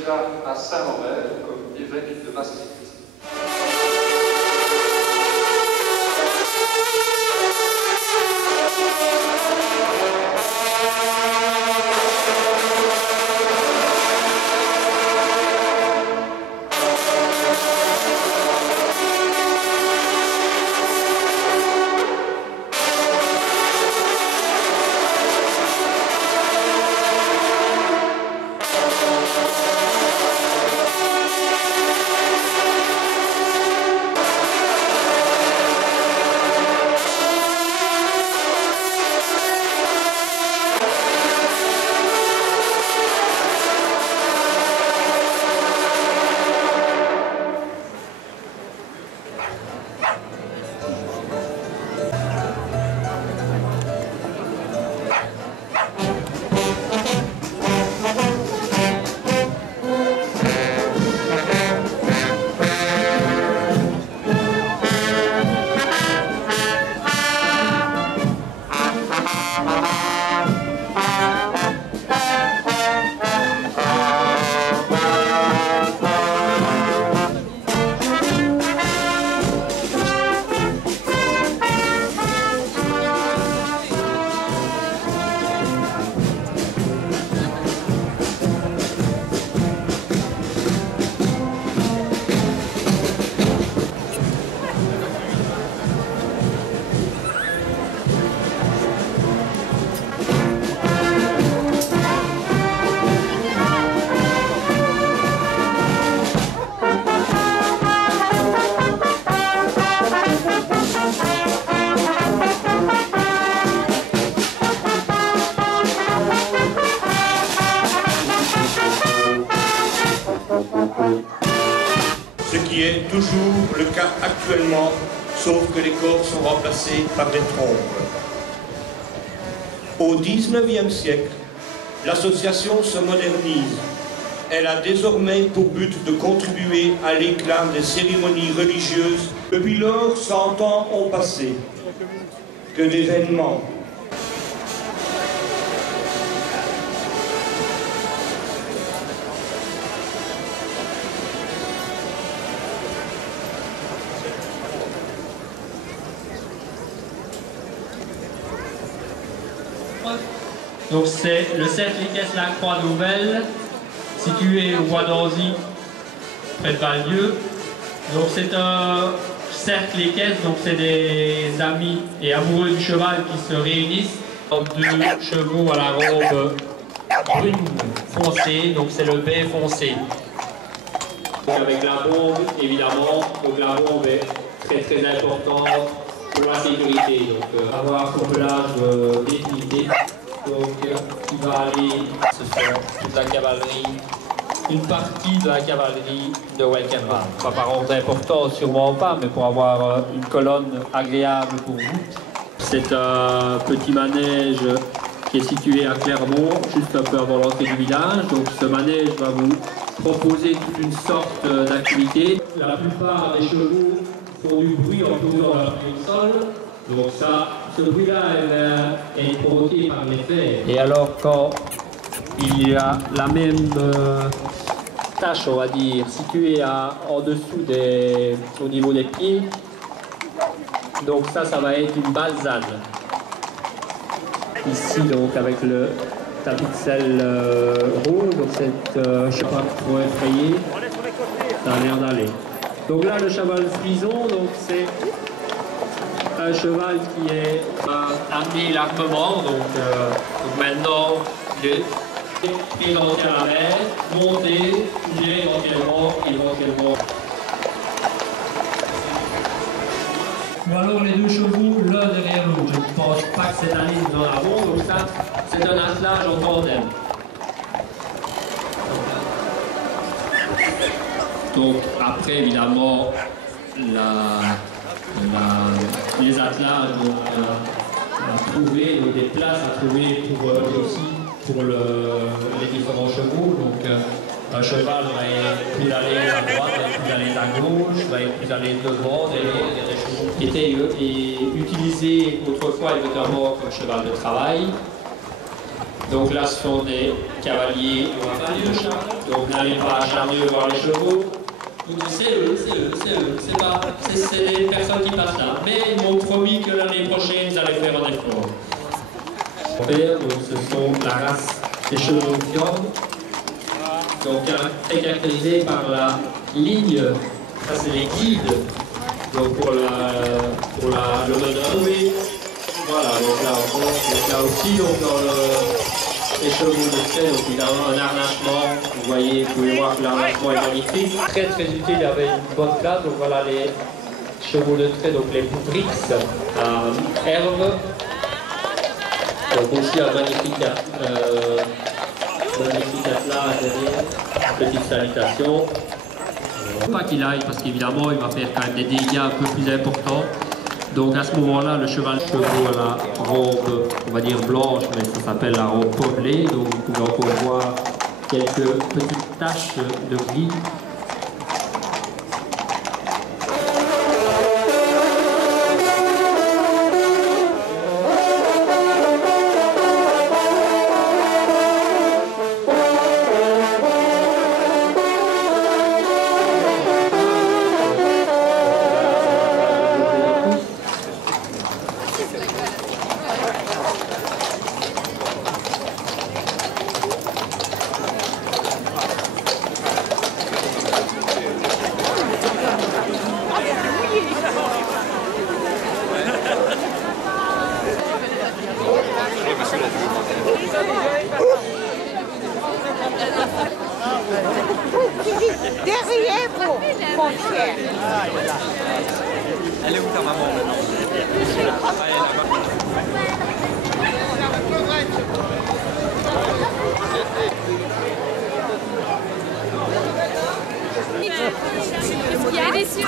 succéda à Saint Lambert comme évêque de Maastricht. Ce qui est toujours le cas actuellement, sauf que les corps sont remplacés par des trompes. Au XIXe siècle, l'association se modernise. Elle a désormais pour but de contribuer à l'éclat des cérémonies religieuses. Depuis lors, 100 ans ont passé. Que d'événements. Donc c'est le cercle équestre La Croix-Nouvelle, situé au bois d'Anzy, près de Val-Dieu. Donc c'est un cercle équestre, donc c'est des amis et amoureux du cheval qui se réunissent. Deux chevaux à la robe brune foncée, donc c'est le bay foncé. Avec la bombe, évidemment, donc la bombe est très importante pour la sécurité. Donc avoir son pelage défini. Donc, qui va aller, ce sont toute la cavalerie, une partie de la cavalerie de Welkenrad. Pas par ordre important, sûrement pas, mais pour avoir une colonne agréable pour vous. C'est un petit manège qui est situé à Clermont, juste un peu avant l'entrée du village. Donc, ce manège va vous proposer toute une sorte d'activité. La plupart des chevaux font du bruit en posant leur pied au sol. Donc ça, ce bruit-là est provoqué par les fers. Et alors quand il y a la même tâche, on va dire, située en dessous au niveau des pieds, donc ça va être une balzane. Ici donc avec le tapis de sel rouge, donc c'est, je sais pas, trop effrayé, ça a l'air d'aller. Donc là le cheval frison, donc c'est un cheval qui est amené l'armement, donc maintenant il est présenté à la mer, monté, couler éventuellement. Ou alors les deux chevaux l'un derrière l'autre. Je ne pense pas que cette année nous en avons, donc ça c'est un attelage en tandem. Donc après évidemment les attelages à trouver, des places à trouver pour les différents chevaux. Donc un cheval va plus aller à droite, va plus aller à gauche, va plus aller devant, derrière des chevaux qui étaient utilisés autrefois évidemment comme cheval de travail. Donc là, ce sont des cavaliers à Charlieu, donc n'allez pas à Charlieu voir les chevaux. C'est eux, c'est les personnes qui passent là. Mais ils m'ont promis que l'année prochaine, ils allaient faire un effort. Donc ce sont la race des chevaux de viande, donc très caractérisée par la ligne, ça c'est les guides, donc pour le meneur. Oui. Voilà, donc là aussi, donc dans les chevaux de trait, donc il a un harnachement, vous voyez, vous pouvez voir que l'harnachement est magnifique. Très très utile, il y avait une bonne place, donc voilà les chevaux de trait, donc les Brix à herbe. Donc aussi un magnifique attelage derrière, petite salutation. Pas qu'il aille parce qu'évidemment il va faire quand même des dégâts un peu plus importants. Donc à ce moment-là, le cheval chevaux a la robe, on va dire blanche, mais ça s'appelle la robe pomelée. Donc vous pouvez encore voir quelques petites taches de gris. Derrière vous, mon cher. Elle est où ta maman maintenant? Il y a des cieux.